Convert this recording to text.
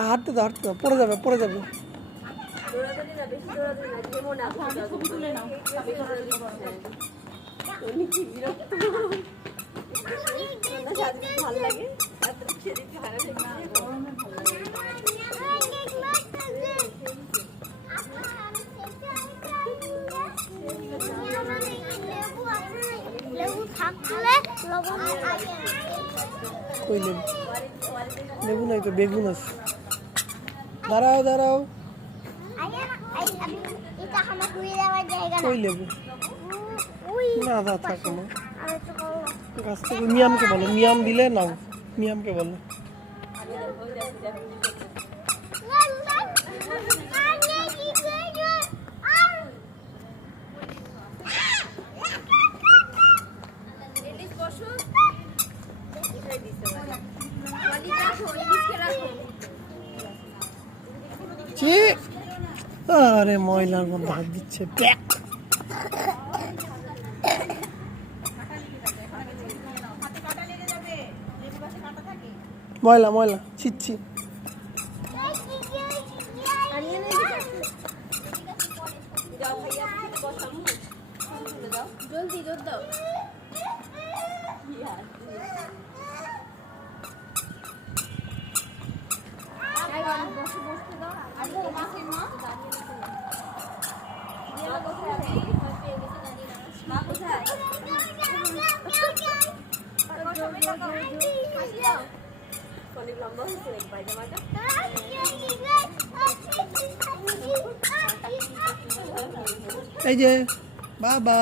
হাঁটতে দাও পড়ে যাবে কই লেবু নাই তো বেগুন আছে দাঁড়াও কই লেবু না থাকো না গাছ থেকে মিয়ামকে বলো মিয়াম দিলে নাও মিয়ামকে বলো আরে ময়লার মধ্যে হাত দিচ্ছে ময়লা ছিচ্ছি জলদি জোর দাও এই যে বাবা